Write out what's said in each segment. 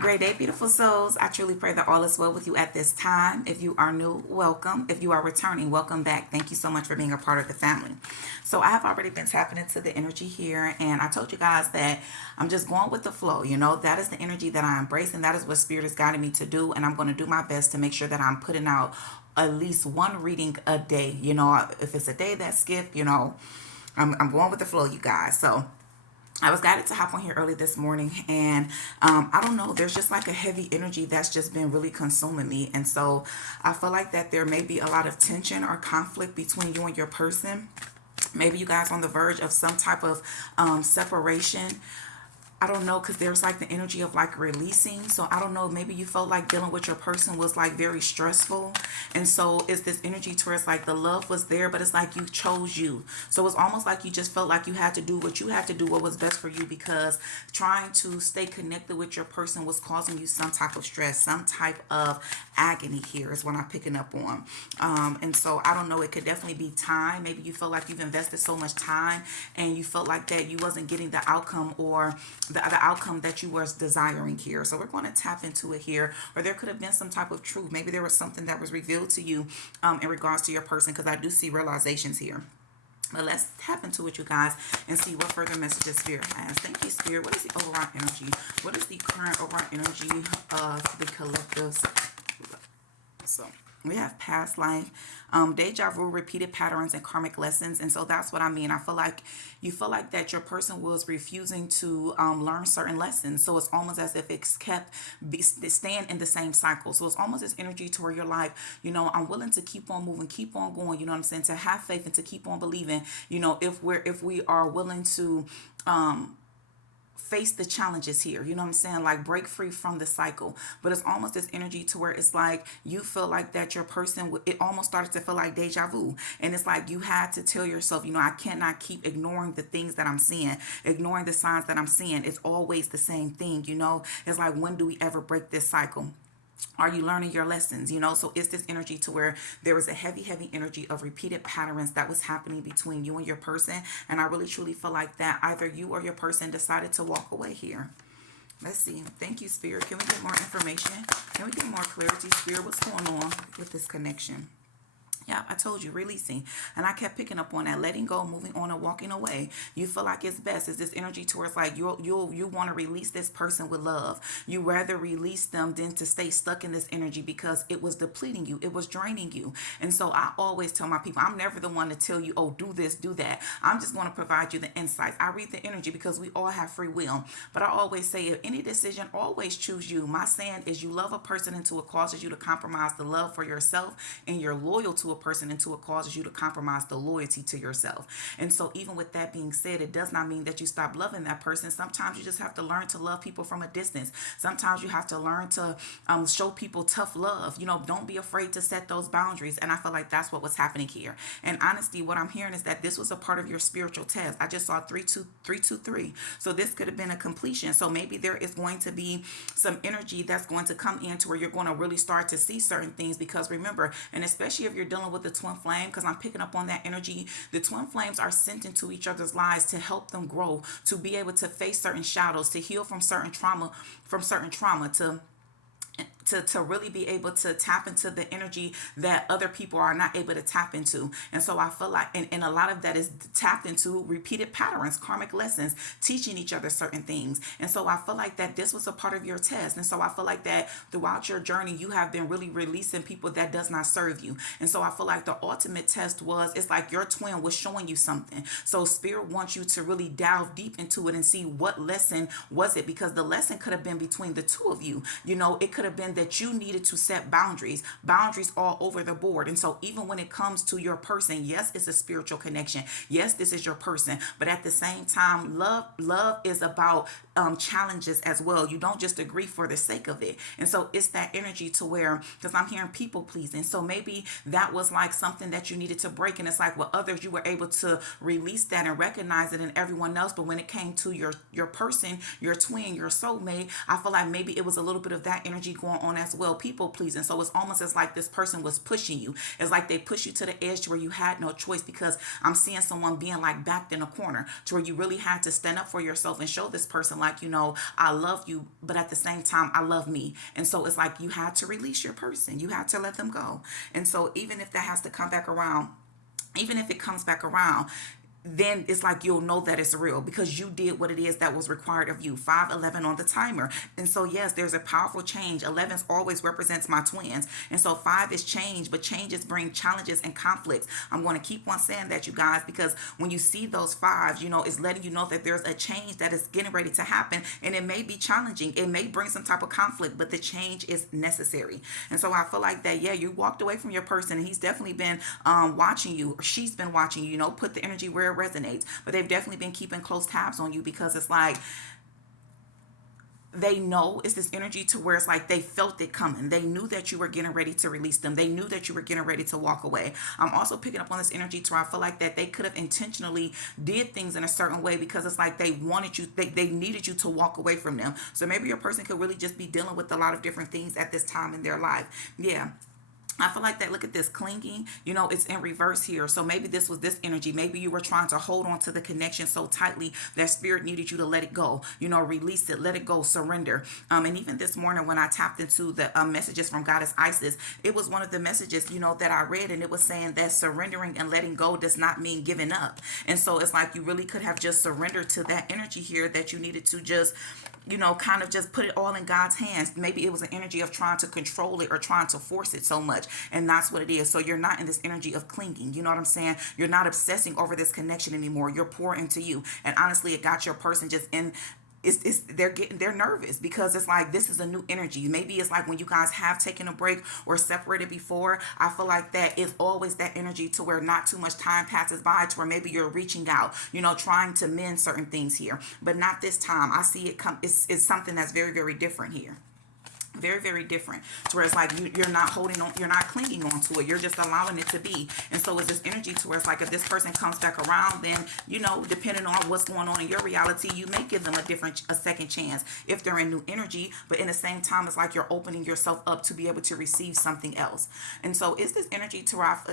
Great day, beautiful souls. I truly pray that all is well with you at this time. If you are new, welcome. If you are returning, welcome back. Thank you so much for being a part of the family. So I have already been tapping into the energy here, and I told you guys that I'm just going with the flow. That is the energy that I embrace, and that is what Spirit is guiding me to do. And I'm going to do my best to make sure that I'm putting out at least one reading a day. If it's a day that skip, I'm going with the flow, you guys. So I was guided to hop on here early this morning, and I don't know, there's just like a heavy energy that's just been really consuming me. And so I feel like that there may be a lot of tension or conflict between you and your person. Maybe you guys on the verge of some type of separation. I don't know, because there's like the energy of like releasing. So I don't know, maybe you felt like dealing with your person was like very stressful. And so it's this energy towards like the love was there, but it's like you chose you. So it's almost like you just felt like you had to do what you had to do, what was best for you, because trying to stay connected with your person was causing you some type of stress, some type of agony here is what I'm picking up on. And so I don't know, it could definitely be time. Maybe you feel like you've invested so much time and you felt like that you wasn't getting the outcome or the outcome that you was desiring here. So we're going to tap into it here. Or there could have been some type of truth. Maybe there was something that was revealed to you in regards to your person, because I do see realizations here. But let's tap into it, you guys, and see what further messages Spirit has. Thank you, Spirit. What is the overall energy? What is the current overall energy of the collectives? So we have past life, deja vu, repeated patterns, and karmic lessons. And so that's what I mean. I feel like you feel like that your person was refusing to learn certain lessons. So it's almost as if it's staying in the same cycle. So it's almost this energy to where you're like, I'm willing to keep on moving, keep on going. You know what I'm saying? To have faith and to keep on believing. If we are willing to face the challenges here, you know what I'm saying, like break free from the cycle. But it's almost this energy to where it's like you feel like that your person, it almost started to feel like deja vu. And it's like you had to tell yourself, I cannot keep ignoring the things that I'm seeing, ignoring the signs that I'm seeing. It's always the same thing. It's like, when do we ever break this cycle? Are you learning your lessons? So it's this energy to where there was a heavy energy of repeated patterns that was happening between you and your person. And I really truly feel like that either you or your person decided to walk away here. Let's see. Thank you, Spirit. Can we get more information? Can we get more clarity, Spirit? What's going on with this connection? Yeah, I told you, releasing. And I kept picking up on that, letting go, moving on, and walking away. You feel like it's best. It's this energy towards like you want to release this person with love. You rather release them than to stay stuck in this energy because it was depleting you. It was draining you. And so I always tell my people, I'm never the one to tell you, oh, do this, do that. I'm just going to provide you the insights. I read the energy because we all have free will. But I always say, if any decision, always choose you. My saying is, you love a person until it causes you to compromise the love for yourself, and you're loyal to a person until it causes you to compromise the loyalty to yourself. And so even with that being said, it does not mean that you stop loving that person. Sometimes you just have to learn to love people from a distance. Sometimes you have to learn to show people tough love. Don't be afraid to set those boundaries. And I feel like that's what was happening here. And honestly, what I'm hearing is that this was a part of your spiritual test. I just saw 323. So this could have been a completion. So maybe there is going to be some energy that's going to come into where you're going to really start to see certain things. Because remember, and especially if you're dealing with the twin flame, because I'm picking up on that energy, the twin flames are sent into each other's lives to help them grow, to be able to face certain shadows, to heal from certain trauma, to really be able to tap into the energy that other people are not able to tap into. And so I feel like, and a lot of that is tapped into repeated patterns, karmic lessons, teaching each other certain things. And so I feel like that this was a part of your test. And so I feel like that throughout your journey, you have been really releasing people that does not serve you. And so I feel like the ultimate test was, it's like your twin was showing you something. So Spirit wants you to really delve deep into it and see what lesson was it, because the lesson could have been between the two of you. It could have been that you needed to set boundaries all over the board. And so even when it comes to your person, yes, it's a spiritual connection. Yes, this is your person. But at the same time, love is about challenges as well. You don't just agree for the sake of it. And so it's that energy to where, because I'm hearing people pleasing. So maybe that was like something that you needed to break. And it's like with others, you were able to release that and recognize it in everyone else. But when it came to your person, your twin, your soulmate, I feel like maybe it was a little bit of that energy going on as well, people pleasing. So it's almost as like this person was pushing you. It's like they push you to the edge to where you had no choice, because I'm seeing someone being like backed in a corner to where you really had to stand up for yourself and show this person like, I love you, but at the same time, I love me. And so it's like you had to release your person. You had to let them go. And so even if that has to come back around, even if it comes back around, then it's like you'll know that it's real because you did what it is that was required of you. 511 on the timer. And so yes, there's a powerful change. 11 always represents my twins. And so 5 is change, but changes bring challenges and conflicts. I'm going to keep on saying that, you guys, because when you see those 5s, it's letting you know that there's a change that is getting ready to happen, and it may be challenging. It may bring some type of conflict, but the change is necessary. And so I feel like that, yeah, you walked away from your person, and he's definitely been watching you, or she's been watching you, put the energy where it resonates, but they've definitely been keeping close tabs on you because it's like they know it's this energy to where it's like they felt it coming. They knew that you were getting ready to release them. They knew that you were getting ready to walk away. I'm also picking up on this energy to where I feel like that they could have intentionally did things in a certain way because it's like they wanted you, they needed you to walk away from them. So maybe your person could really just be dealing with a lot of different things at this time in their life. Yeah. I feel like that, look at this clinging, it's in reverse here. So maybe this was this energy. Maybe you were trying to hold on to the connection so tightly that spirit needed you to let it go, release it, let it go, surrender. And even this morning when I tapped into the messages from Goddess Isis, it was one of the messages, that I read, and it was saying that surrendering and letting go does not mean giving up. And so it's like you really could have just surrendered to that energy here that you needed to just, kind of just put it all in God's hands. Maybe it was an energy of trying to control it or trying to force it so much. And that's what it is. So you're not in this energy of clinging. You know what I'm saying? You're not obsessing over this connection anymore. You're pouring into you. And honestly, it got your person just in. They're nervous because it's like this is a new energy. Maybe it's like when you guys have taken a break or separated before. I feel like that is always that energy to where not too much time passes by to where maybe you're reaching out, trying to mend certain things here. But not this time. I see it come. It's something that's very, very different here. Very, very different, to where it's like you're not holding on, you're not clinging on to it, you're just allowing it to be. And so it's this energy to where it's like if this person comes back around, then depending on what's going on in your reality, you may give them a second chance if they're in new energy. But in the same time, it's like you're opening yourself up to be able to receive something else. And so it's this energy to where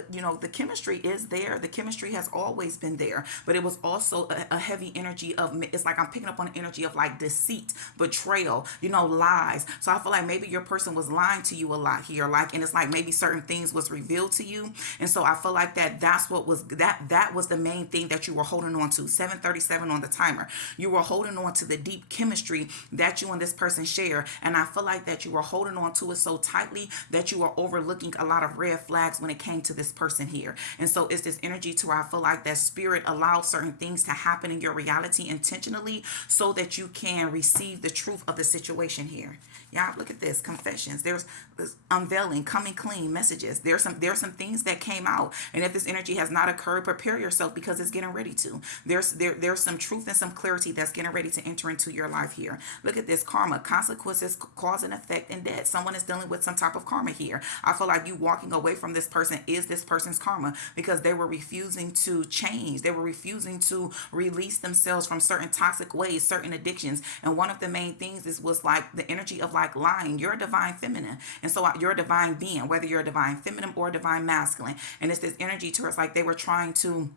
the chemistry is there. The chemistry has always been there, but it was also a heavy energy of, it's like I'm picking up on the energy of like deceit, betrayal, lies. So I feel like maybe your person was lying to you a lot here, and it's like maybe certain things was revealed to you. And so I feel like that's what was that was the main thing that you were holding on to. 7:37 on the timer. You were holding on to the deep chemistry that you and this person share. And I feel like that you were holding on to it so tightly that you were overlooking a lot of red flags when it came to this person here. And so it's this energy to where I feel like that spirit allows certain things to happen in your reality intentionally so that you can receive the truth of the situation here. Yeah, look at this. Confessions. There's this unveiling, coming clean messages. There's some things that came out. And if this energy has not occurred, prepare yourself because it's getting ready to. There's some truth and some clarity that's getting ready to enter into your life here. Look at this. Karma, consequences, cause and effect, and debt. Someone is dealing with some type of karma here. I feel like you walking away from this person is this person's karma because they were refusing to change. They were refusing to release themselves from certain toxic ways, certain addictions. And one of the main things was like the energy of like lying. You're a divine feminine, and so you're a divine being, whether you're a divine feminine or a divine masculine. And it's this energy to us like they were trying to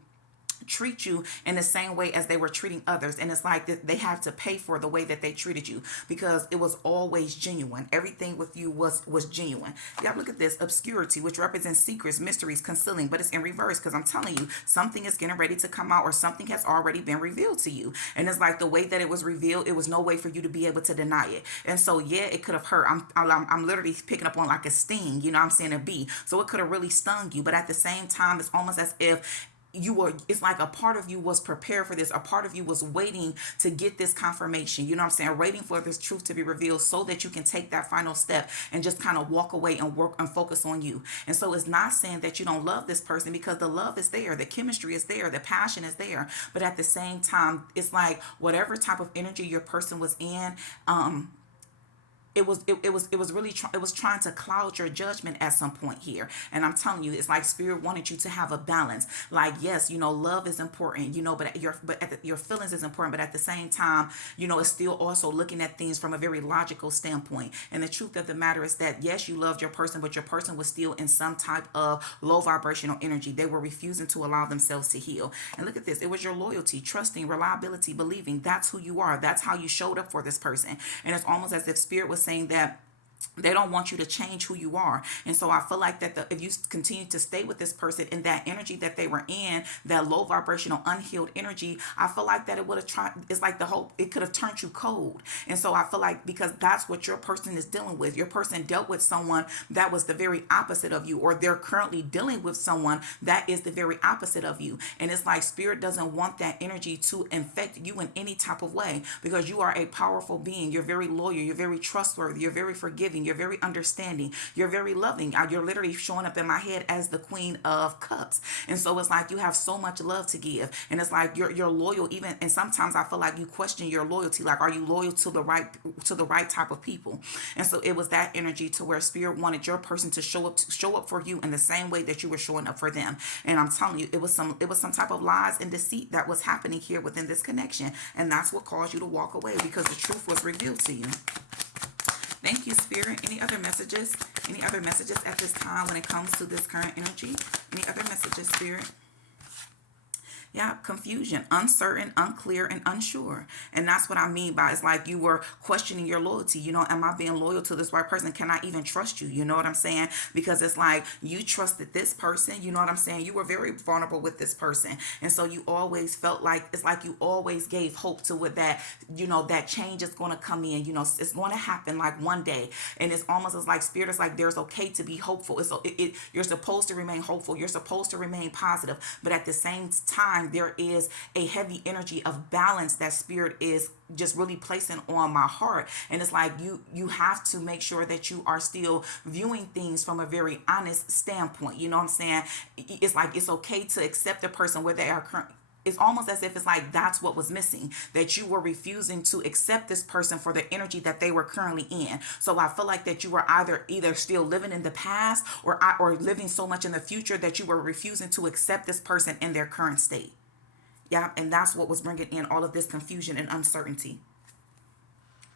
treat you in the same way as they were treating others, and it's like they have to pay for the way that they treated you because it was always genuine. Everything with you was genuine. You gotta look at this. Obscurity, which represents secrets, mysteries, concealing, but it's in reverse because I'm telling you something is getting ready to come out or something has already been revealed to you. And it's like the way that it was revealed, it was no way for you to be able to deny it. And so yeah, it could have hurt. I'm literally picking up on like a sting, I'm saying, a bee. So it could have really stung you, but at the same time it's almost as if it's like a part of you was prepared for this. A part of you was waiting to get this confirmation. You know what I'm saying? Waiting for this truth to be revealed so that you can take that final step and just kind of walk away and work and focus on you. And so it's not saying that you don't love this person because the love is there. The chemistry is there. The passion is there. But at the same time, it's like whatever type of energy your person was in, it was really it was trying to cloud your judgment at some point here. And I'm telling you, it's like spirit wanted you to have a balance. Like, yes, love is important, your feelings is important, but at the same time, it's still also looking at things from a very logical standpoint. And the truth of the matter is that yes, you loved your person, but your person was still in some type of low vibrational energy. They were refusing to allow themselves to heal. And look at this, it was your loyalty, trusting, reliability, believing. That's who you are. That's how you showed up for this person. And it's almost as if spirit was saying that they don't want you to change who you are. And so I feel like that if you continue to stay with this person in that energy that they were in, that low vibrational unhealed energy, I feel like that it would have tried, it's like it could have turned you cold. And so I feel like, because that's what your person is dealing with. Your person dealt with someone that was the very opposite of you, or they're currently dealing with someone that is the very opposite of you. And it's like spirit doesn't want that energy to infect you in any type of way, because you are a powerful being. You're very loyal, you're very trustworthy, you're very forgiving, you're very understanding, you're very loving. You're literally showing up in my head as the Queen of Cups. And so it's like you have so much love to give. And it's like you're loyal even, and sometimes I feel like you question your loyalty. Like, are you loyal to the right type of people? And so it was that energy to where spirit wanted your person to show up for you in the same way that you were showing up for them. And I'm telling you, it was some type of lies and deceit that was happening here within this connection. And that's what caused you to walk away, because the truth was revealed to you. Thank you, Spirit. Any other messages? Any other messages at this time when it comes to this current energy? Any other messages, Spirit? Yeah, confusion, uncertain, unclear, and unsure. And that's what I mean by, it's like you were questioning your loyalty. Am I being loyal to this right person? Can I even trust you? You know what I'm saying? Because it's like you trusted this person. You know what I'm saying? You were very vulnerable with this person. And so you always felt like, it's like you always gave hope to what that, that change is going to come in. It's going to happen like one day. And it's almost as like spirit is like, there's okay to be hopeful. You're supposed to remain hopeful. You're supposed to remain positive. But at the same time, there is a heavy energy of balance that spirit is just really placing on my heart. And it's like you have to make sure that you are still viewing things from a very honest standpoint. You know what I'm saying? It's like it's okay to accept the person where they are currently. It's almost as if it's like that's what was missing, that you were refusing to accept this person for the energy that they were currently in. So I feel like that you were either still living in the past or living so much in the future that you were refusing to accept this person in their current state. Yeah, and that's what was bringing in all of this confusion and uncertainty.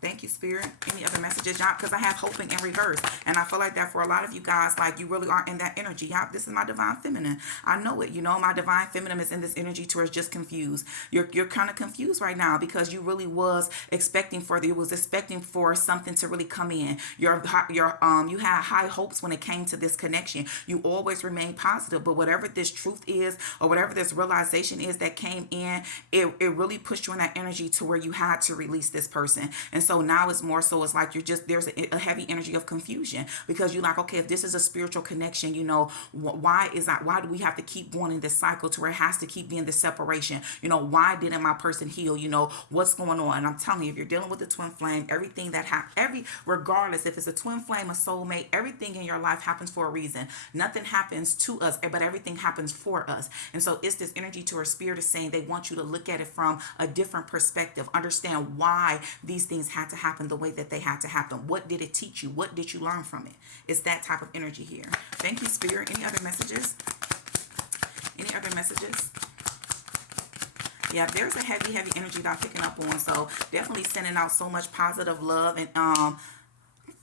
Thank you, Spirit. Any other messages, y'all? Because I have hoping in reverse. And I feel like that for a lot of you guys, like you really are in that energy. Y'all, this is my divine feminine. I know it. My divine feminine is in this energy to where it's just confused. You're kind of confused right now because you really was expecting for something to really come in. You had high hopes when it came to this connection. You always remain positive, but whatever this truth is or whatever this realization is that came in, it really pushed you in that energy to where you had to release this person. And so now it's more so it's like there's a heavy energy of confusion, because you're like, okay, if this is a spiritual connection, why do we have to keep going in this cycle to where it has to keep being this separation? Why didn't my person heal? What's going on? And I'm telling you, if you're dealing with the twin flame, everything that regardless if it's a twin flame, a soulmate, everything in your life happens for a reason. Nothing happens to us, but everything happens for us. And so it's this energy to our spirit is saying they want you to look at it from a different perspective, understand why these things had to happen the way that they had to happen. What did it teach you? What did you learn from it? It's that type of energy here. Thank you, Spirit. Any other messages? Any other messages? Yeah, there's a heavy energy that I'm picking up on. So definitely sending out so much positive love and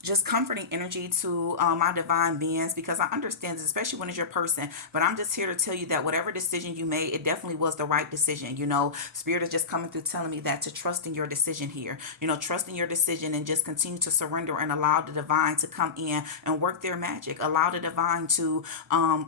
just comforting energy to my divine beings, because I understand this, especially when it's your person. But I'm just here to tell you that whatever decision you made, it definitely was the right decision. Spirit is just coming through telling me that to trust in your decision here. Trust in your decision and just continue to surrender and allow the divine to come in and work their magic. Allow the divine to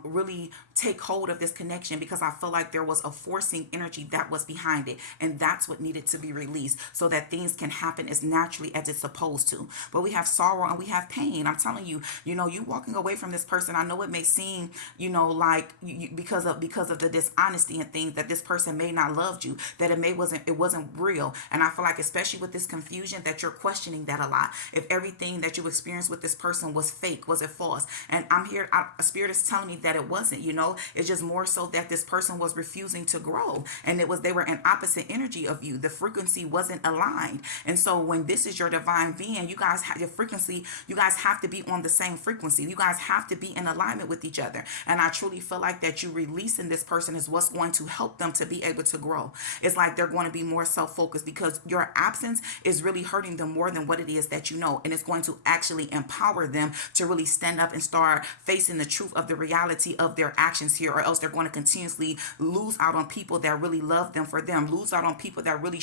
really take hold of this connection, because I feel like there was a forcing energy that was behind it, and that's what needed to be released so that things can happen as naturally as it's supposed to. But we have sorrow sorrow and we have pain. I'm telling you, you know, you walking away from this person, I know it may seem, you know, like because of the dishonesty and things, that this person may not loved you, that it wasn't real. And I feel like, especially with this confusion, that you're questioning that a lot. If everything that you experienced with this person was fake, was it false? And a spirit is telling me that it wasn't, you know. It's just more so that this person was refusing to grow, and they were an opposite energy of you. The frequency wasn't aligned. And so when this is your divine being, you guys have your frequency, you guys have to be on the same frequency. You guys have to be in alignment with each other. And I truly feel like that you releasing this person is what's going to help them to be able to grow. It's like they're going to be more self-focused, because your absence is really hurting them more than what it is that you know. And it's going to actually empower them to really stand up and start facing the truth of the reality of their actions here, or else they're going to continuously lose out on people that really love them for them, lose out on people that really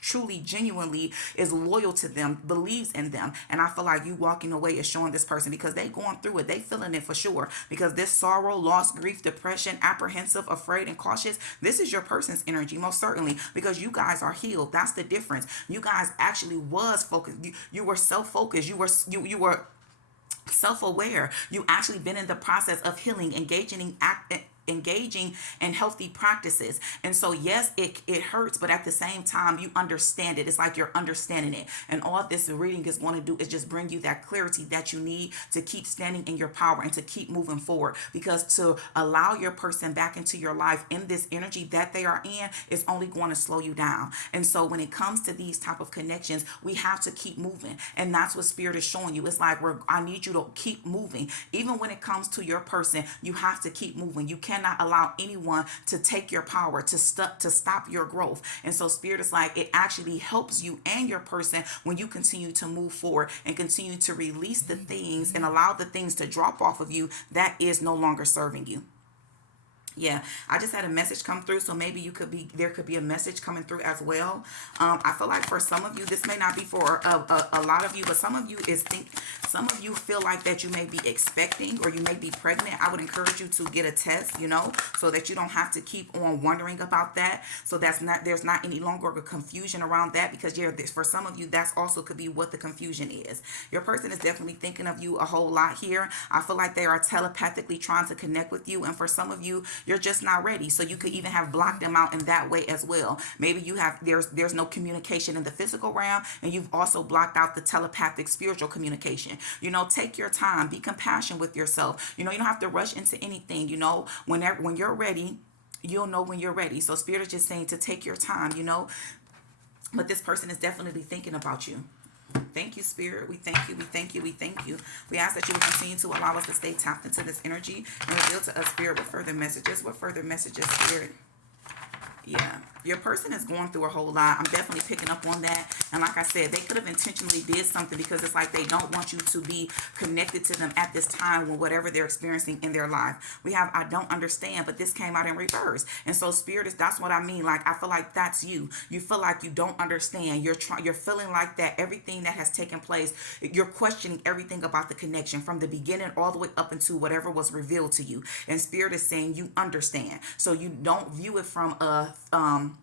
truly genuinely is loyal to them, believes in them. And I feel like you walking away is showing this person, because they going through it, they feeling it for sure, because this sorrow, loss, grief, depression, apprehensive, afraid, and cautious, this is your person's energy, most certainly, because you guys are healed. That's the difference. You guys actually was focused. You were self-focused. You were self-aware. You actually been in the process of healing, engaging in healthy practices. And so yes, it hurts, but at the same time you understand it. It's like you're understanding it. And all this reading is going to do is just bring you that clarity that you need to keep standing in your power and to keep moving forward, because to allow your person back into your life in this energy that they are in is only going to slow you down. And so when it comes to these type of connections, we have to keep moving. And that's what spirit is showing you. It's like, I need you to keep moving. Even when it comes to your person, you have to keep moving. You cannot allow anyone to take your power, to stop your growth. And so spirit is like, it actually helps you and your person when you continue to move forward and continue to release the things and allow the things to drop off of you that is no longer serving you. Yeah, I just had a message come through, so maybe there could be a message coming through as well. I feel like for some of you, this may not be for a lot of you, but some of you feel like that you may be expecting, or you may be pregnant. I would encourage you to get a test, you know, so that you don't have to keep on wondering about that. So there's not any longer a confusion around that, because for some of you, that's also could be what the confusion is. Your person is definitely thinking of you a whole lot here. I feel like they are telepathically trying to connect with you, and for some of you, you're just not ready. So you could even have blocked them out in that way as well. Maybe there's no communication in the physical realm, and you've also blocked out the telepathic spiritual communication. You know, take your time, be compassionate with yourself. You know, you don't have to rush into anything. You know, when you're ready, you'll know when you're ready. So spirit is just saying to take your time, you know, but this person is definitely thinking about you. Thank you, spirit. We thank you. We thank you. We thank you. We ask that you will continue to allow us to stay tapped into this energy and reveal to us, spirit, what further messages, spirit. Yeah, your person is going through a whole lot. I'm definitely picking up on that. And like I said, they could have intentionally did something, because it's like they don't want you to be connected to them at this time with whatever they're experiencing in their life. We have I don't understand, but this came out in reverse. And so spirit that's what I mean. Like, I feel like that's you. You feel like you don't understand. You're feeling like that everything that has taken place, you're questioning everything about the connection from the beginning all the way up into whatever was revealed to you. And spirit is saying you understand. So you don't view it from a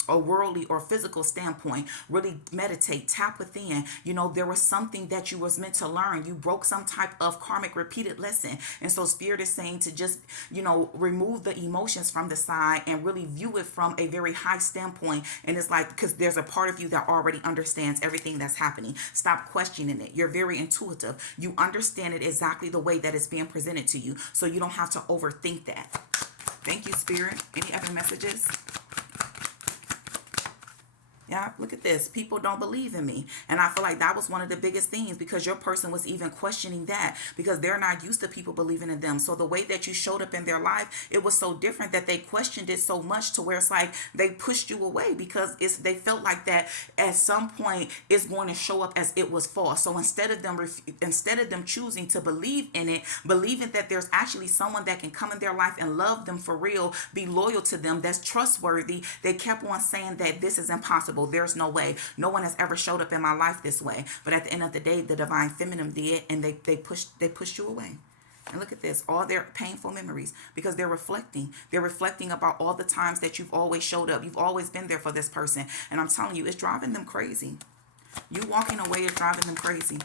worldly or physical standpoint. Really meditate, tap within. You know, there was something that you was meant to learn. You broke some type of karmic repeated lesson. And so spirit is saying to just, you know, remove the emotions from the side and really view it from a very high standpoint. And it's like, because there's a part of you that already understands everything that's happening. Stop questioning it. You're very intuitive. You understand it exactly the way that it's being presented to you. So you don't have to overthink that. Thank you, spirit. Any other messages? Yeah, look at this. People don't believe in me. And I feel like that was one of the biggest things, because your person was even questioning that, because they're not used to people believing in them. So the way that you showed up in their life, it was so different that they questioned it so much to where it's like they pushed you away, because they felt like that at some point it's going to show up as it was false. So instead of them choosing to believe in it, believing that there's actually someone that can come in their life and love them for real, be loyal to them, that's trustworthy, they kept on saying that this is impossible. There's no way. No one has ever showed up in my life this way. But at the end of the day, the divine feminine did, and they pushed you away. And look at this, all their painful memories, because they're reflecting. They're reflecting about all the times that you've always showed up. You've always been there for this person. And I'm telling you, it's driving them crazy. You walking away is driving them crazy.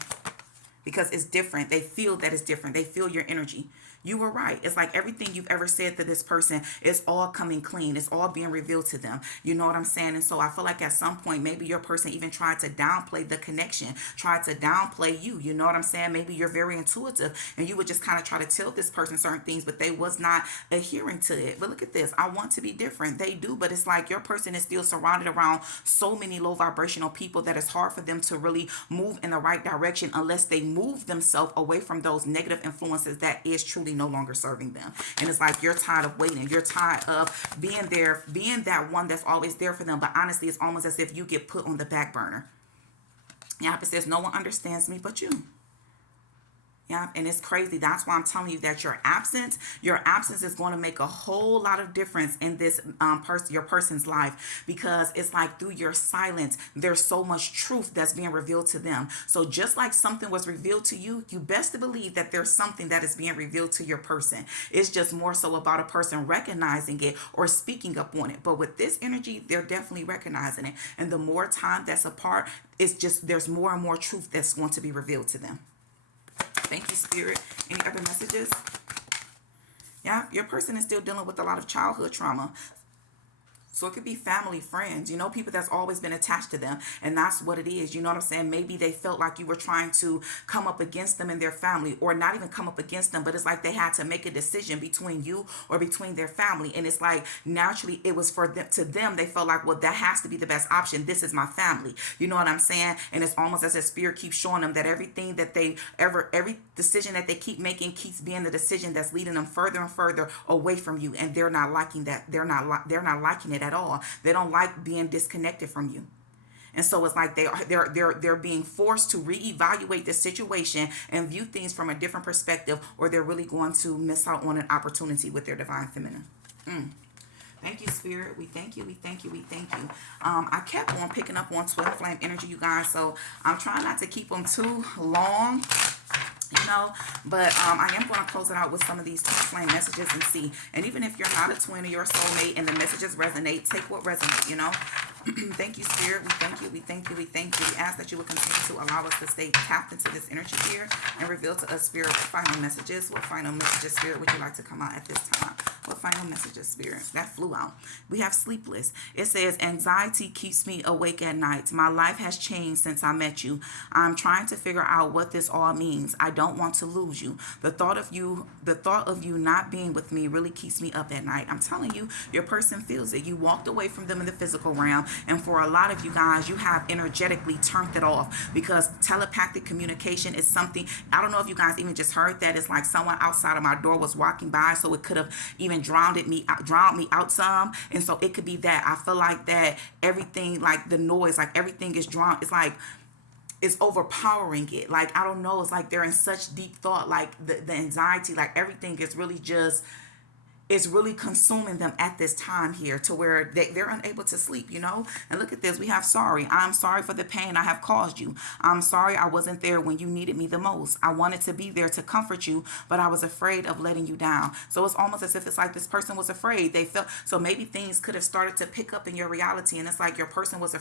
because it's different. They feel that it's different. They feel your energy. You were right. It's like everything you've ever said to this person is all coming clean. It's all being revealed to them. You know what I'm saying? And so I feel like at some point, maybe your person even tried to downplay the connection, tried to downplay you. You know what I'm saying? Maybe you're very intuitive and you would just kind of try to tell this person certain things, but they was not adhering to it. But look at this. I want to be different. They do, but it's like your person is still surrounded around so many low vibrational people that it's hard for them to really move in the right direction unless they move themselves away from those negative influences that is truly no longer serving them. And it's like you're tired of waiting. You're tired of being there, being that one that's always there for them. But honestly, it's almost as if you get put on the back burner. Yeah, it says no one understands me but you. Yeah, and it's crazy. That's why I'm telling you that your absence is going to make a whole lot of difference in this your person's life, because it's like through your silence, there's so much truth that's being revealed to them. So just like something was revealed to you, you best to believe that there's something that is being revealed to your person. It's just more so about a person recognizing it or speaking up on it. But with this energy, they're definitely recognizing it. And the more time that's apart, it's just there's more and more truth that's going to be revealed to them. Thank you, Spirit. Any other messages? Yeah, your person is still dealing with a lot of childhood trauma. So it could be family, friends, you know, people that's always been attached to them. And that's what it is. You know what I'm saying? Maybe they felt like you were trying to come up against them and their family, or not even come up against them, but it's like they had to make a decision between you or between their family. And it's like naturally it was for them, to them, they felt like, well, that has to be the best option. This is my family. You know what I'm saying? And it's almost as if Spirit keeps showing them that everything that every decision that they keep making keeps being the decision that's leading them further and further away from you. And they're not liking that. They're not liking it at all. They don't like being disconnected from you. And so it's like they're being forced to reevaluate the situation and view things from a different perspective, or they're really going to miss out on an opportunity with their divine feminine. Thank you, Spirit. We thank you. We thank you. We thank you. I kept on picking up on twin flame energy, you guys. So I'm trying not to keep them too long, you know, but I am going to close it out with some of these twin flame messages and see. And even if you're not a twin or you're a soulmate and the messages resonate, take what resonates, you know. Thank you, Spirit. We thank you. We thank you. We thank you. We ask that you would continue to allow us to stay tapped into this energy here and reveal to us, Spirit, what final messages, Spirit, would you like to come out at this time? What final messages, Spirit? That flew out. We have sleepless. It says, anxiety keeps me awake at night. My life has changed since I met you. I'm trying to figure out what this all means. I don't want to lose you. The thought of you not being with me really keeps me up at night. I'm telling you, your person feels it. You walked away from them in the physical realm. And for a lot of you guys, you have energetically turned it off, because telepathic communication is something, I don't know if you guys even just heard that. It's like someone outside of my door was walking by, so it could have even drowned me out some. And so it could be that. I feel like that everything, like the noise, like everything is drowned. It's like it's overpowering it. Like, I don't know. It's like they're in such deep thought, like the anxiety, like everything is really just, it's really consuming them at this time here, to where they're unable to sleep, you know. And look at this. We have sorry. I'm sorry for the pain I have caused you. I'm sorry I wasn't there when you needed me the most. I wanted to be there to comfort you, but I was afraid of letting you down. So it's almost as if it's like this person was afraid. They felt, so maybe things could have started to pick up in your reality, and it's like your person was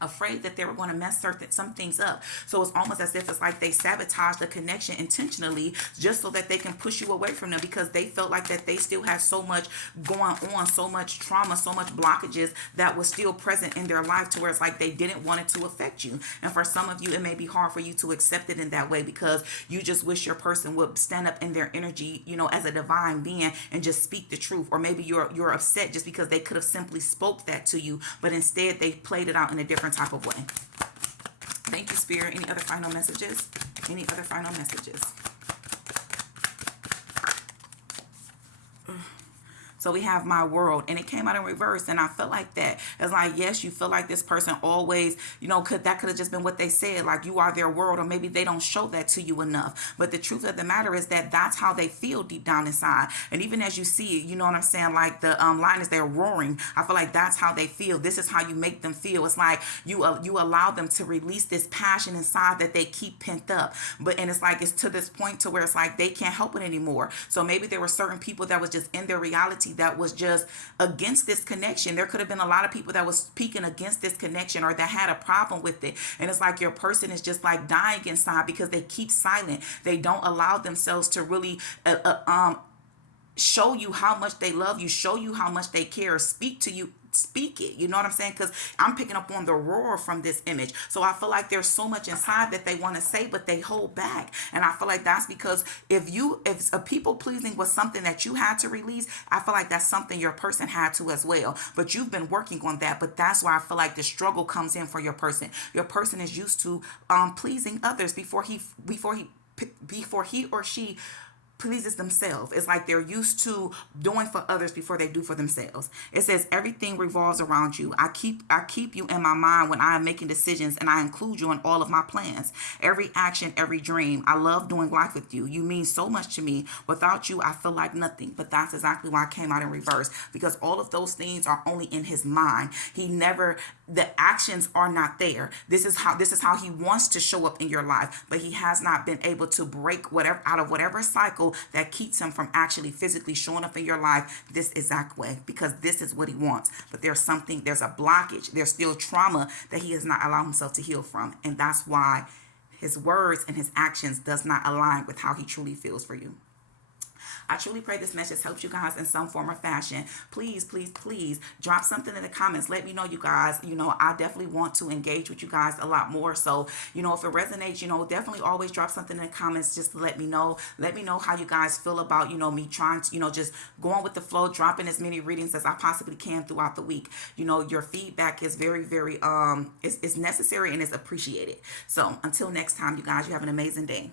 afraid that they were going to mess some things up. So it's almost as if it's like they sabotage the connection intentionally, just so that they can push you away from them, because they felt like that they still had so much going on, so much trauma, so much blockages that was still present in their life, to where it's like they didn't want it to affect you. And for some of you, it may be hard for you to accept it in that way, because you just wish your person would stand up in their energy, you know, as a divine being, and just speak the truth. Or maybe you're upset just because they could have simply spoke that to you, but instead they played it out in a different type of way. Thank you, Spirit. Any other final messages? Any other final messages? So we have my world, and it came out in reverse, and I felt like that. It's like, yes, you feel like this person always, you know, that could have just been what they said, like you are their world, or maybe they don't show that to you enough. But the truth of the matter is that that's how they feel deep down inside. And even as you see it, you know what I'm saying, like the line is they're roaring. I feel like that's how they feel. This is how you make them feel. It's like you allow them to release this passion inside that they keep pent up. And it's like it's to this point to where it's like they can't help it anymore. So maybe there were certain people that was just in their reality reality that was just against this connection. There could have been a lot of people that was speaking against this connection or that had a problem with it. And it's like your person is just like dying inside because they keep silent. They don't allow themselves to really show you how much they love you, show you how much they care, speak to you, speak it. You know what I'm saying? Because I'm picking up on the roar from this image. So I feel like there's so much inside that they want to say, but they hold back. And I feel like that's because if a people pleasing was something that you had to release, I feel like that's something your person had to as well. But you've been working on that. But that's why I feel like the struggle comes in for your person. Your person is used to pleasing others before he or she pleases themselves. It's like they're used to doing for others before they do for themselves. It says everything revolves around you. I keep you in my mind when I am making decisions, and I include you in all of my plans. Every action, every dream. I love doing life with you. You mean so much to me. Without you, I feel like nothing. But that's exactly why I came out in reverse, because all of those things are only in his mind. The actions are not there. This is how he wants to show up in your life, but he has not been able to break out of whatever cycle that keeps him from actually physically showing up in your life this exact way, because this is what he wants. But there's a blockage, there's still trauma that he has not allowed himself to heal from. And that's why his words and his actions does not align with how he truly feels for you. I truly pray this message helps you guys in some form or fashion. Please, please, please drop something in the comments. Let me know, you guys. I definitely want to engage with you guys a lot more. So, if it resonates, definitely always drop something in the comments just to let me know. Let me know how you guys feel about, me trying to, just going with the flow, dropping as many readings as I possibly can throughout the week. Your feedback is very, very, it's necessary and it's appreciated. So until next time, you guys, you have an amazing day.